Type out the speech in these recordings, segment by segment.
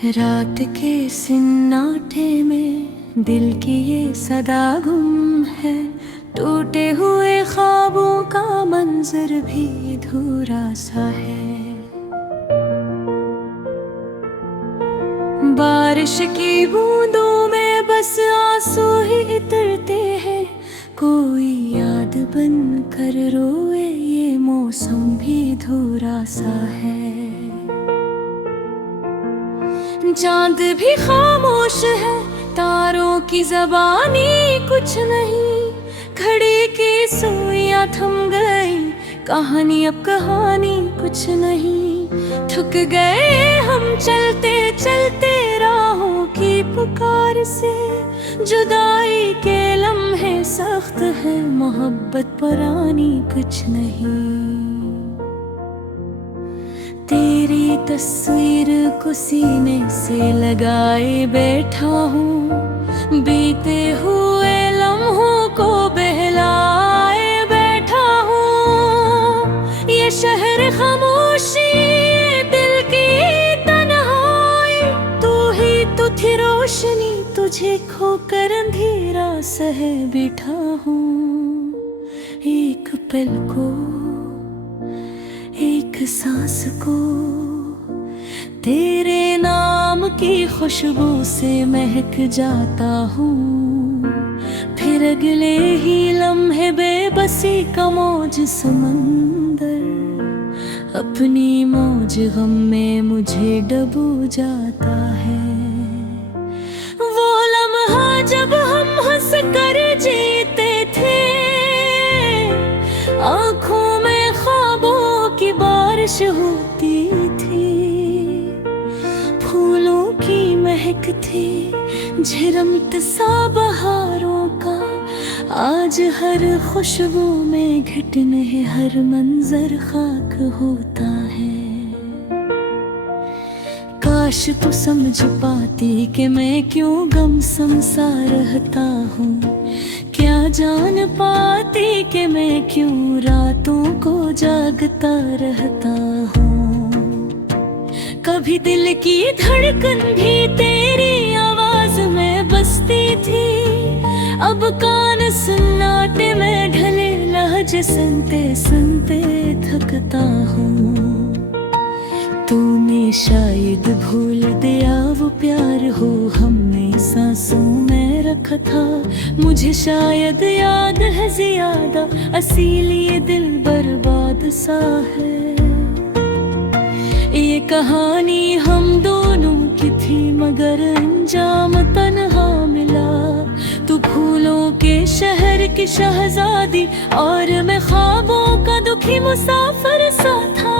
रात के सन्नाटे में दिल की ये सदा गुम है। टूटे हुए ख्वाबों का मंजर भी अधूरा सा है। बारिश की बूंदों में बस आंसू ही इतरते हैं। कोई याद बन कर रोए, ये मौसम भी अधूरा सा है। चांद भी खामोश है, तारों की ज़बानी कुछ नहीं। घड़ी की सुइयां थम गई, कहानी अब कहानी कुछ नहीं। थक गए हम चलते चलते राहों की पुकार से। जुदाई के लम्हे सख्त है, मोहब्बत पुरानी कुछ नहीं। तेरी तस्वीर को सीने से लगाए बैठा हूँ। बीते हुए लम्हों को बहलाए बैठा हूँ। ये शहर खामोशी, ये दिल की तन्हाई। तू ही तो थी रोशनी, तुझे खोकर अंधेरा सह बैठा हूँ। एक पल को, एक सांस को तेरे नाम की खुशबू से महक जाता हूँ। फिर अगले ही लम्हे बेबसी का मौज समंदर अपनी मौज गम में मुझे डुबो जाता है। वो लम्हा जब हम हंस कर जीते थे, आँखों में ख्वाबों की बारिश होती थी। फूलों की महक थी, झिरमत सा बहारों का। आज हर खुशबू में घटने हर मंजर खाक होता है। काश तू समझ पाती कि मैं क्यों गम सा रहता हूँ। क्या जान पाती कि मैं क्यों रातों को जागता रहता हूँ। कभी दिल की धड़कन भी तेरी आवाज में बसती थी। अब कान सन्नाटे में ढले लहजे सुनते सुनते थकता हूँ। तूने शायद भूल दिया वो प्यार हो हमने सांसों में रखा था। मुझे शायद याद है ज्यादा, असील ये दिल बर्बाद सा है। ये कहानी हम दोनों की थी, मगर अंजाम तन्हा मिला। तू फूलों के शहर की शहजादी और मैं ख्वाबों का दुखी मुसाफिर सा था।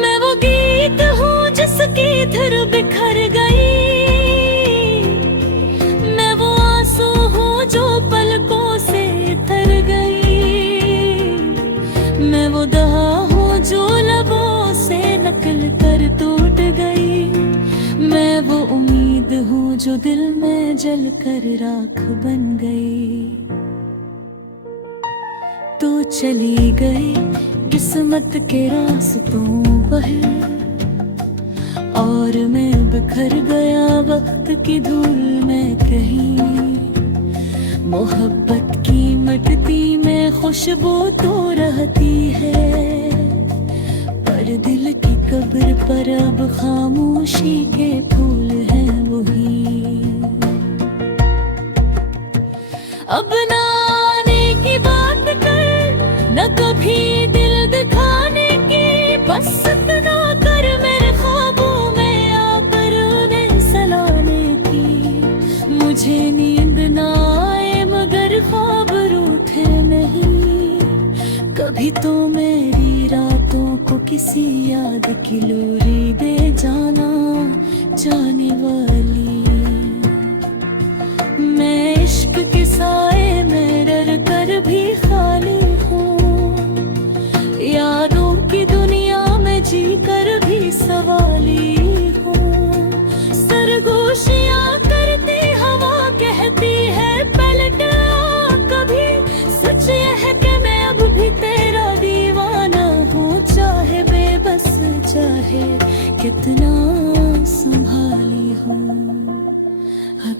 मैं वो गीत हूँ जिसकी धुन बिखर गई। मैं वो आंसू हूँ जो पलकों से तर गई। मैं वो दहा हूँ जो लबों से नकल कर टूट गई। मैं वो उम्मीद हूँ जो दिल में जल कर राख बन गई। तो चली गई किस्मत के रास्तों पर, और मैं बिखर गया वक्त की धूल में कहीं। मोहब्बत की मिटती में खुशबू तो रहती है, पर दिल की कब्र पर अब खामोशी के फूल हैं वही। अब ना आने की बात कर, न कभी दिल दिखाने की। बस इतना कर मेरे ख्वाबों में आकर उन्हें सलाने की। मुझे नींद ना आए मगर ख्वाब रूठे नहीं। कभी तो मेरी रातों को किसी याद की लोरी दे जाना जाने वाली। मैं इश्क के साए में डर कर भी खाली हूँ। यादों की दुनिया में जी कर भी सवाली हूँ। सरगोशियाँ करती हवा कहती है पलट आ कभी। सच यह है कि मैं अब भी तेरा दीवाना हूँ, चाहे बेबस चाहे कि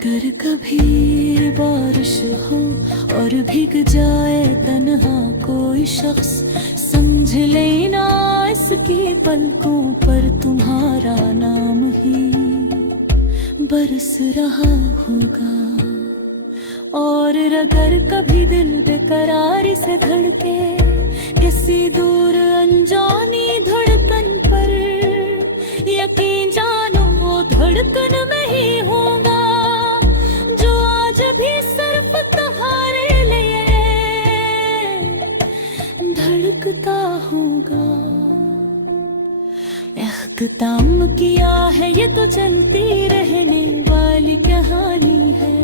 अगर कभी बारिश हो और भीग जाए तन्हा कोई शख्स, समझ लेना इसकी पलकों पर तुम्हारा नाम ही बरस रहा होगा। और अगर कभी दिल बेकरारी से धड़के किसी दूर अनजानी धड़कन पर, यकीन जानो वो धड़कन में ही होगा जो आज भी सिर्फ तुम्हारे लिए धड़कता होगा। इख्तिताम किया है ये तो चलती रहने वाली कहानी है।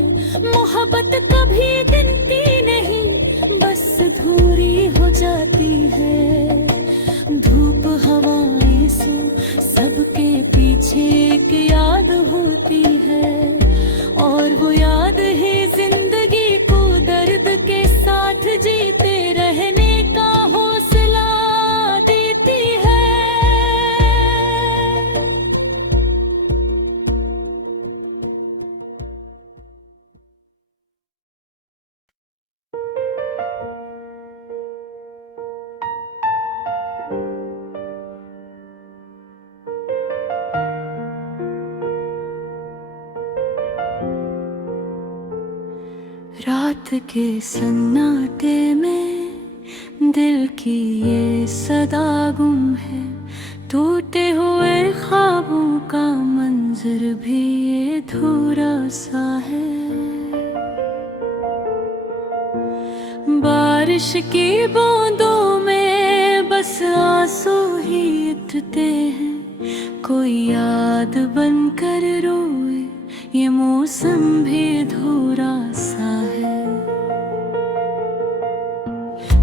मोहब्बत कभी गिनती नहीं, बस अधूरी हो जाती है। धूप हवाएं सू सबके पीछे एक याद होती है, और वो याद ही जिंदगी को दर्द के साथ जीते रहने का हौसला देती है। रात के सन्नाटे में दिल की ये सदा गुम है, टूटे हुए ख्वाबों का मंजर भी ये थोड़ा सा है। बारिश की बूंदों में बस आंसू ही इतते हैं, कोई याद बनकर रोए ये मौसम भी अधूरा सा है।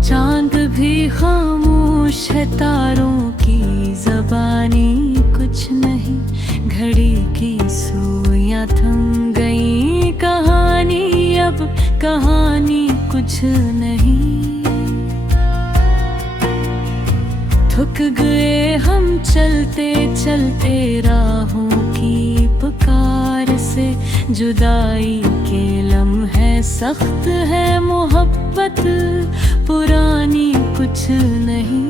चांद भी खामोश है, तारों की ज़बानी कुछ नहीं, घड़ी की सुइयां थम गई, कहानी अब कहानी कुछ नहीं। थक गए हम चलते चलते राहों की पुकार से, जुदाई के लम्हे सख्त है, मोहब्बत पुरानी कुछ नहीं।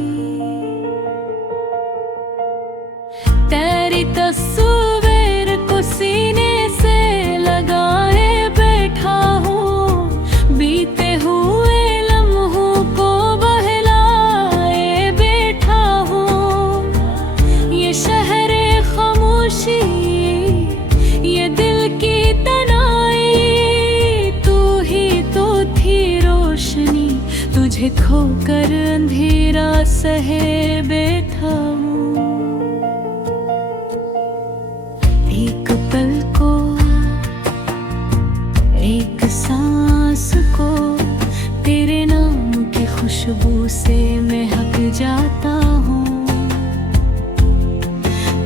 तेरी तस्वीर को सीने से लगाए बैठा हूँ, बीते हुए लम्हों को बहलाए बैठा हूँ। ये शहरे खामोशी, ये दिल की तनाई, तू ही तो थी रोशनी, तुझे खोकर अंधेरा सहे बैठा हूँ। एक पल को, एक सांस को, तेरे नाम की खुशबू से महक जाता हूँ।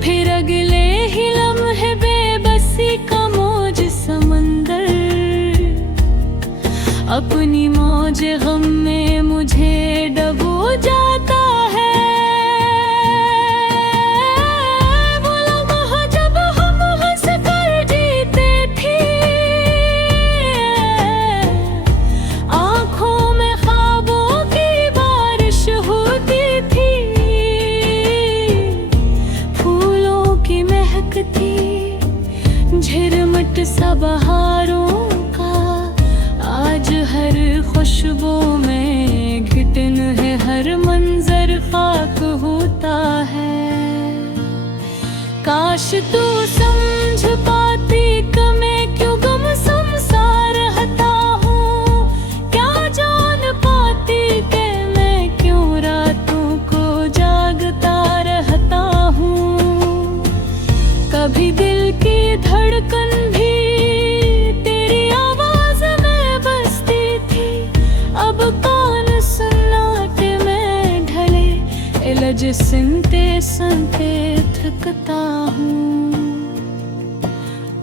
फिर अगले ही लम्हे बेबसी का मौज समंदर, अपनी मौज गम में मुझे डबो जाता है। वो लम्हा जब हम हंस कर जीते थे, आँखों में ख्वाबों की बारिश होती थी, फूलों की महक थी, झिरमट सा बहारों का, आज हर खुशबू में घिटन है, हर मंजर खाक होता है। काश तू समझ पाती कि मैं क्यों गुमसुम सा रहता हूँ, क्या जान पाती कि मैं क्यों रातों को जागता रहता हूँ। कभी दिल की धड़कन भी तेरी आवाज में बसती थी, अब कौन सन्नाटे में ढले, इलज सुनते सुनते थकता हूँ।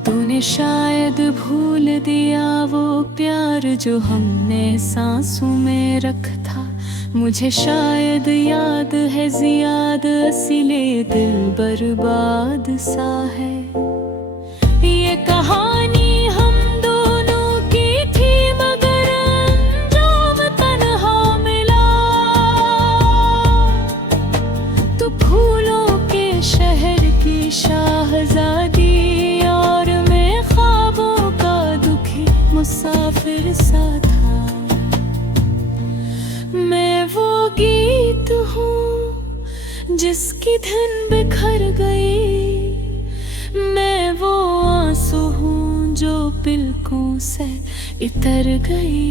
तूने शायद भूल दिया वो प्यार जो हमने सांसों में रखा था, मुझे शायद याद है ज़ियाद, इसीलिए दिल बर्बाद सा है। ये कहानी हम जिसकी धुन बिखर गई। मैं वो आंसू हूँ जो पलकों से इतर गई।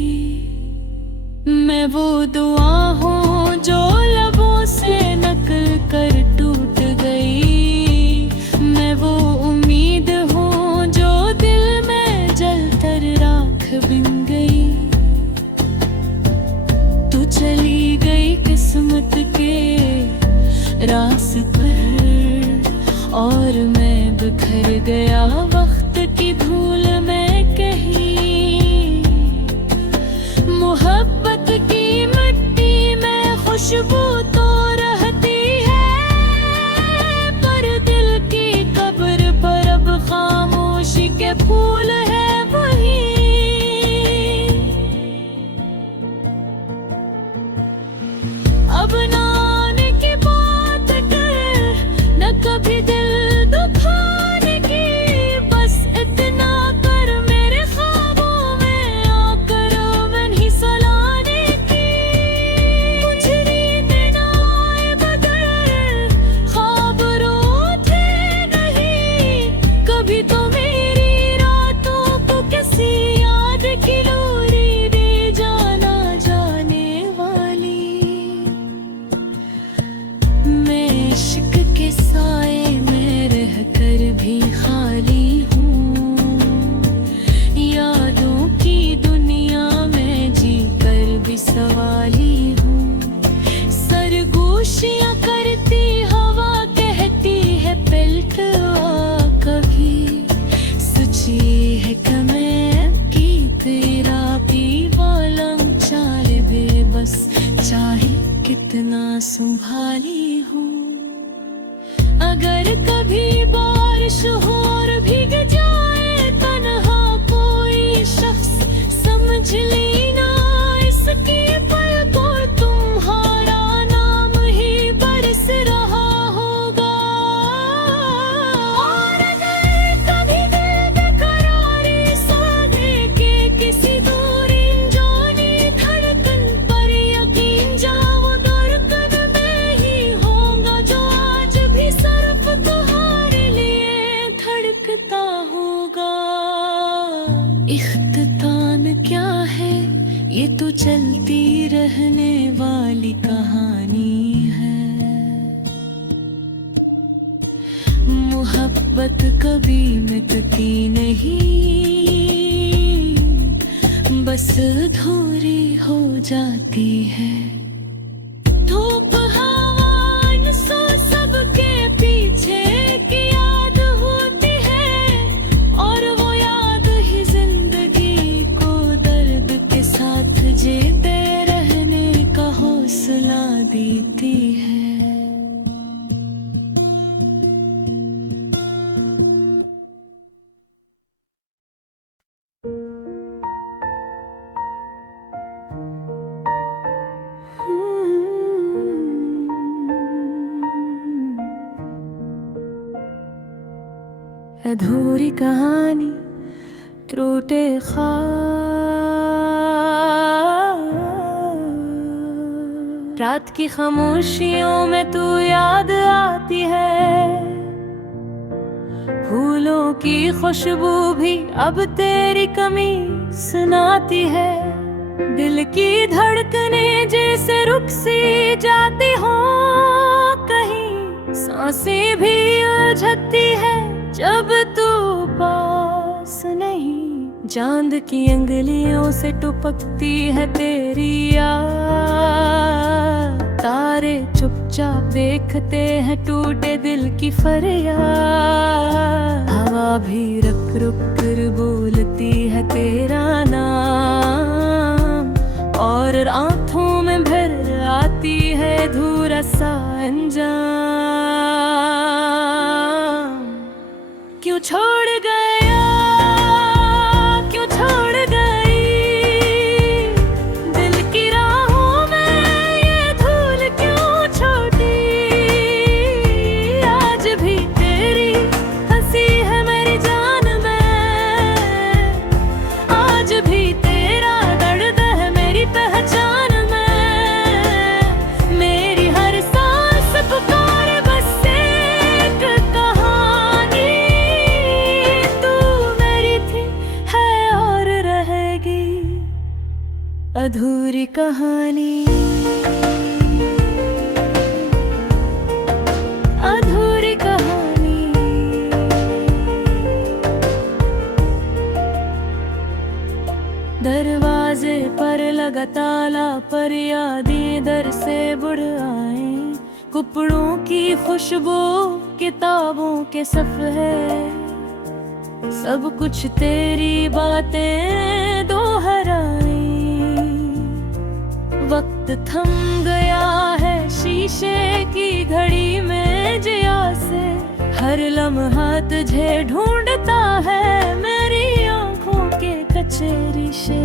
मैं वो दुआ हूँ जो लबों से नकल कर टूट गई। मैं वो उम्मीद हूँ जो दिल में जलकर राख बन गई। तू चली गई किस्मत के रास्ते पर और मैं बिखर गया वक्त की धूल में कहीं। मोहब्बत की मिट्टी में खुशबू तो रहती है, पर दिल की कब्र पर अब खामोशी के फूल है वही। अब ना आने की बात कर, न कभी दिल दुखाने की। बस इतना कर मेरे ख्वाबों में आकर मन ही सलाने की। कुछ नींद ना आए बगैर ख्वाब रोते नहीं। कभी तो मेरी रातों को किसी याद की लोरी दे जाना जाने वाली। मैं इश्क के साए में रहकर भी खाली हूँ। यादों की दुनिया में जीकर भी सवाली हूँ। सरगोशियाँ करती हवा कहती है पलट आ कभी। सोची है कमें की तेरा भी वालम चाल बेबस चाहे कितना संभाली हूँ। अगर कभी बारिश हो और भीग जाए तन्हा कोई शख्स, समझ लेना इसकी पलकों तुम्हारा नाम ही बरस रहा होगा। और अगर कभी दिल बेकरारी सोने के किसी दूर जानी धड़कन पर यकीन जाओ धड़कन में ही होगा जो आज भी सिर्फ तुम्हारे लिए धड़कता होगा। इख्तिताम क्या है ये तो चलती रहने वाली कहानी है। मोहब्बत कभी मिटती नहीं, बस अधूरी हो जाती है। धूप हवा सो सबके पीछे की याद होती है, और वो याद ही जिंदगी को दर्द के साथ जीते रहने का हौसला देती है। अधूरी कहानी टूटे ख्वाब, रात की खामोशियों में तू याद आती है। फूलों की खुशबू भी अब तेरी कमी सुनाती है। दिल की धड़कने जैसे रुक सी जाती हो कहीं, सांसें भी उलझती है जब तू पास नहीं। चांद की अंगलियों से टपकती है तेरी याद। तारे चुपचाप देखते हैं टूटे दिल की फरियाद। हवा भी रुक रुक कर बोलती है तेरा नाम, और आंखों में भर आती है अधूरा सा अंजाम। क्यों छोड़ गया, क्यों छोड़ गई दिल की राहों में ये धूल क्यों छोटी। आज भी तेरी हंसी है मेरी जान में, आज भी तेरा दर्द है मेरी पहचान में। मेरी हर सांस पुकारे अधूरी कहानी, अधूरी कहानी। दरवाजे पर लगा ताला, पर यादें दर से बुड़ आए। कपड़ों की खुशबू, किताबों के सफ़े, सब कुछ तेरी बातें दोहराई। वक्त थम गया है शीशे की घड़ी में जिया से, हर लम्हा तुझे ढूंढता है मेरी आंखों के कच्चे रिश्ते।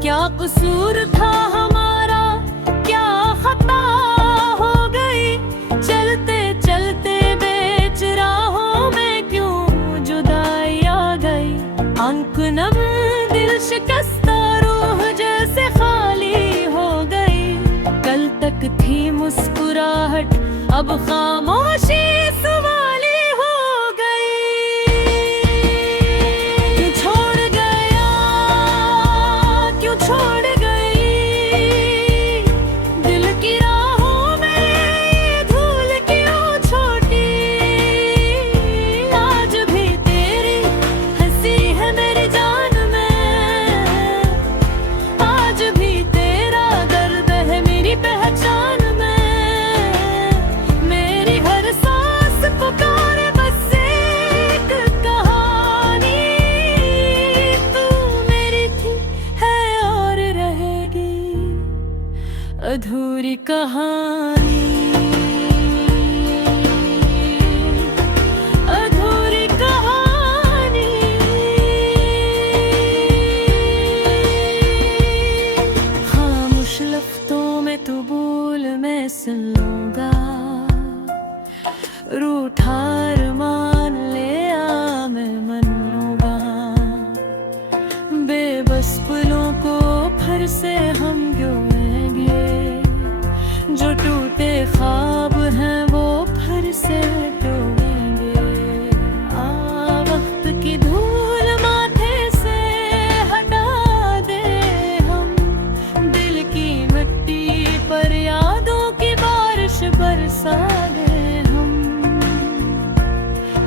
क्या कसूर था हमारा, क्या खता हो गई, चलते चलते बेच राहों में क्यों जुदाई आ गई। आंख नम, दिल शिकस्ता, रूह जैसे खाली हो गई। कल तक थी मुस्कुराहट, अब खामोशी सवाली हो गई। क्यों छोड़ गया, क्यों छोड़ गई, दिल की राहों में ये धूल क्यों छोटी। आज भी तेरी हंसी है मेरी जान में, आज भी तेरा दर्द है मेरी पहचान में। मेरी हर सांस पुकारे बस एक कहानी, तू मेरी थी है और रहेगी अधूरी कहानी, अधूरी कहानी। खामोश लफ्ज़ों में तू बोल, मैं सुन लूंगा। रूठा अरमान ले आ, मैं मन लूंगा। बेबस पलों को फिर से हम जोड़ेंगे, जो टूटे ख्वाब हैं वो फिर से तोड़ेंगे। वक्त की धूल माथे से हटा दे हम, दिल की मिट्टी पर यादों की बारिश बरसा दे हम।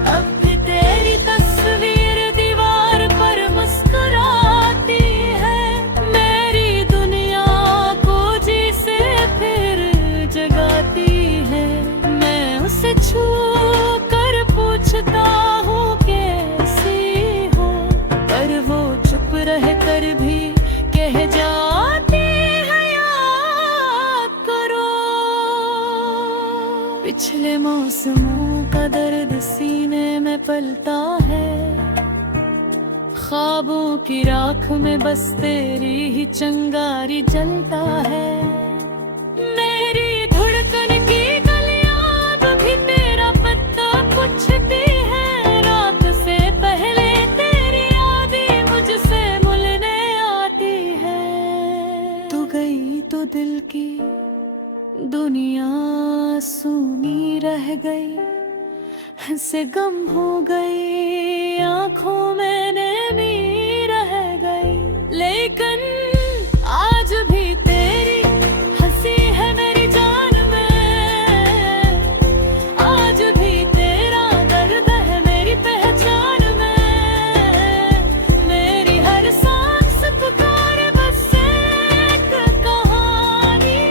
अब भी तेरी तस्वीर दीवार पर मुस्कुराती है, मेरी दुनिया को जी से फिर जगाती है। मैं उसे छू कर पूछता हूँ कैसी हो, पर वो चुप रह कर भी कह जाती है याद करो। पिछले मौसमों का दर्द सीने में पलता है, ख्वाबों की राख में बस तेरी ही चिंगारी जलता है। मेरी धड़कन की गलियां अब भी तेरा पत्ता पूछती है, रात से पहले तेरी यादें मुझसे मिलने आती है। तू गई तो दिल की दुनिया सूनी रह गई, से गम हो गई, आंखों में नमी रह गई। लेकिन आज भी तेरी हंसी है मेरी जान में, आज भी तेरा दर्द है मेरी पहचान में। मेरी हर सांस पुकारे बस एक कहानी,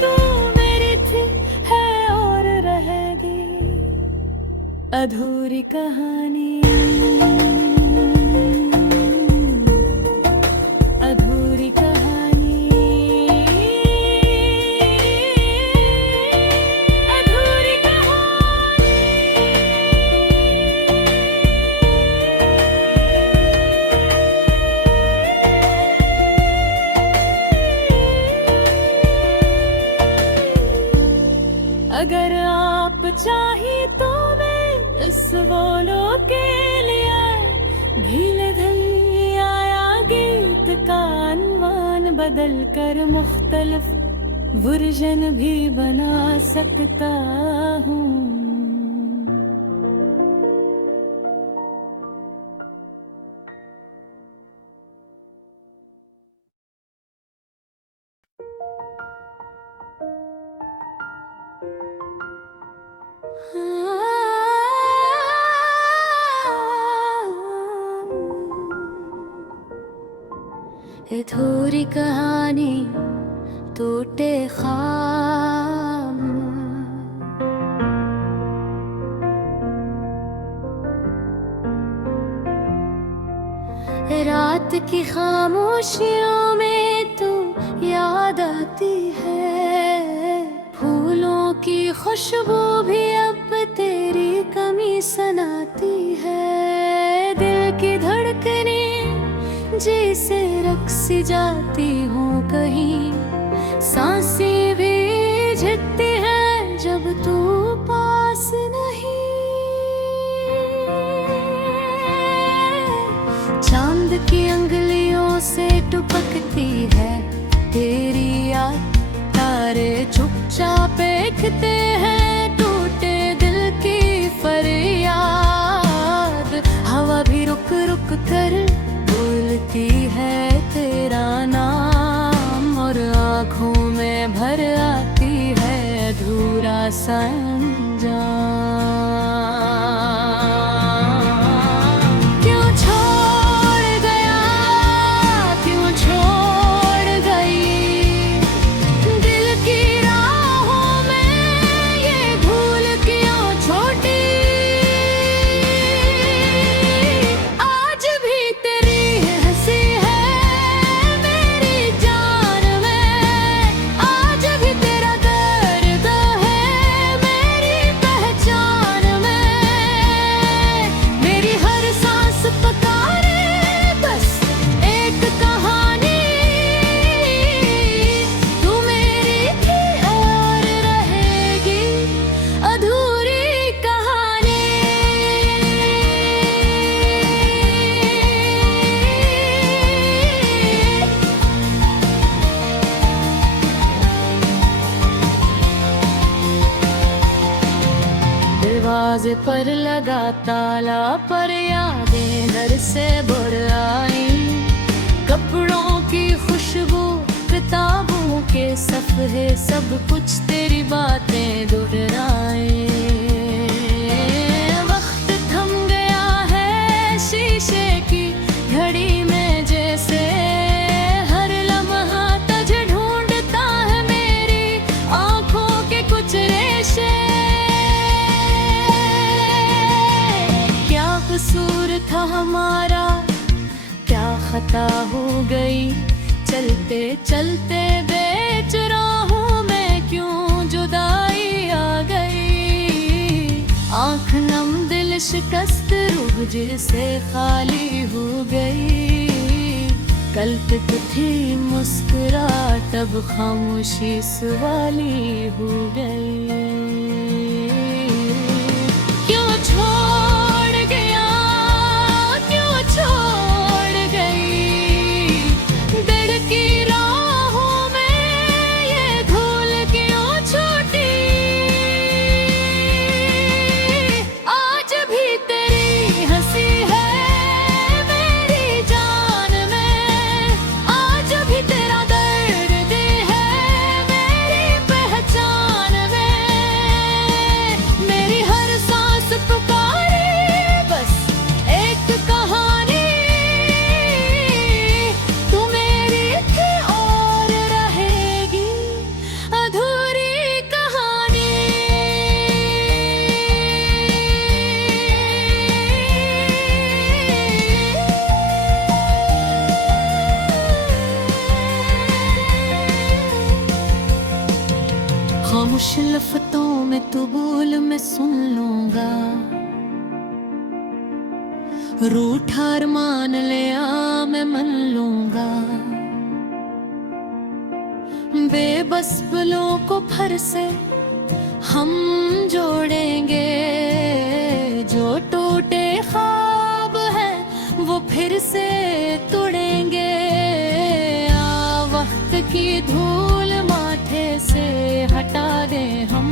तू मेरी थी है और रहेगी अधूरी कहानी, अधूरी कहानी, अधूरी कहानी। अगर आप चाहे तो मैं इस बोलो के लिए भील धल आया गीत का अनवान बदल कर मुख्तलिफ वर्जन भी बना सकता हूँ। अधूरी कहानी, टूटे ख्वाब। रात की खामोशियों में तू याद आती है, फूलों की खुशबू भी अब तेरी कमी सुनाती है। दिल की धड़कने जैसे रक़्स जाती हूँ कहीं, सांसें भी झिकती हैं जब तू पास नहीं। चांद की अंगुलियों से टपकती है तेरी याद, तारे चुपचाप देखते हैं टूटे दिल की फरियाद। हवा भी रुक रुक कर बोलती है तेरा नाम, और आँखों में भर आती है अधूरा सा दरवाजे पर लगा ताला, पर यादें घर से बुर आई। कपड़ों की खुशबू, किताबों के सफ़े, सब कुछ तेरी बातें दोहराए। वक्त थम गया है शीशे की घड़ी में जैसे, हर लम्हा तुझे ढूंढता है मेरी आँखों के कुछ रेशे। कसूर था हमारा, क्या खता हो गई, चलते चलते बेचराहों में क्यों जुदाई आ गई। आँख नम दिल शिकस्त, रूह जिसे खाली हो गई। कल तक थी मुस्कुराहट, अब खामोशी सवाली हो गई। खामोश लफ्ज़ों में तू बोल, मैं सुन लूंगा। रूठा अरमान ले आ, मैं मन लूंगा। बेबस पलों को फिर से हम जोड़ेंगे, जो टूटे ख्वाब हैं वो फिर से तोड़ेंगे। आ वक्त की धूल माथे से हटा दे हम,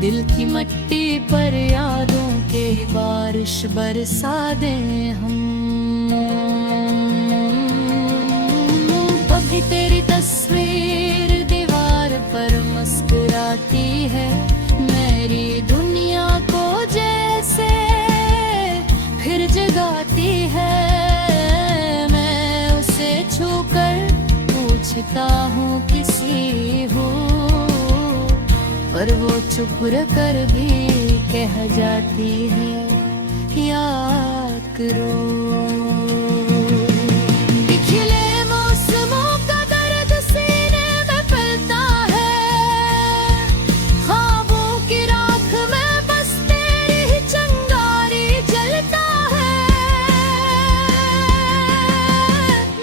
दिल की मिट्टी पर यादों के बारिश बरसा दे हम। कभी तेरी तस्वीर दीवार पर मुस्कुराती है, मेरी दुनिया को जैसे फिर जगाती है। मैं उसे समझता हूँ किसी हूँ, पर वो चुप कर भी कह जाती है याद करो। पिछले मौसमों का दर्द सीने में फैलता है, ख्वाबों की राख में बस तेरी ही चिंगारी जलता है।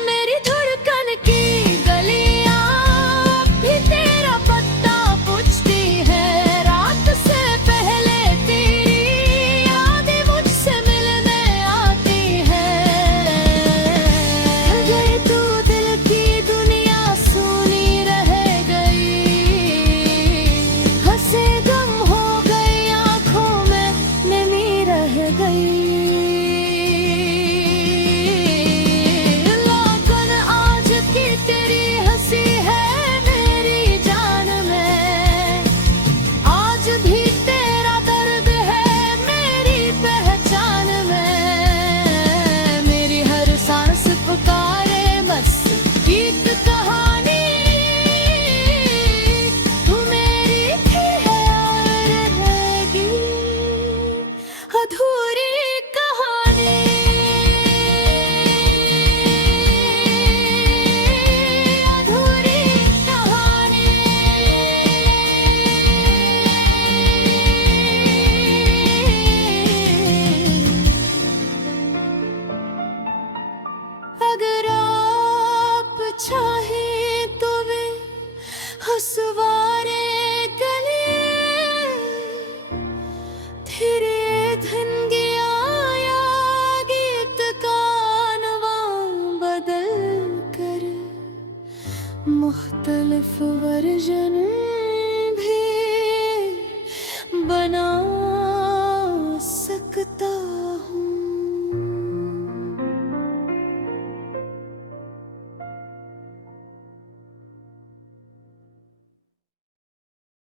मेरी धड़कन की गलियां भी तेरा पत्ता पूछती है, रात से पहले तेरी यादें मुझसे मिलने आती है। अगर तू दिल की दुनिया सुनी रह गई, हंसे गम हो गई आंखों में नमी रह गई। लगन आज की तेरी हंसी है मेरी जान में, आज भी तेरा दर्द है मेरी पहचान में। मेरी हर सांस पुकारे बस गीत कहानी, तू मेरी थी है और रहेगी अधूरी कहानी। अधूरी कहानी। अगर आप चाहें तो वे हंसवारे गले तेरे धन गया या गीत का नवा बदल कर मुख्तलिफ वर्जन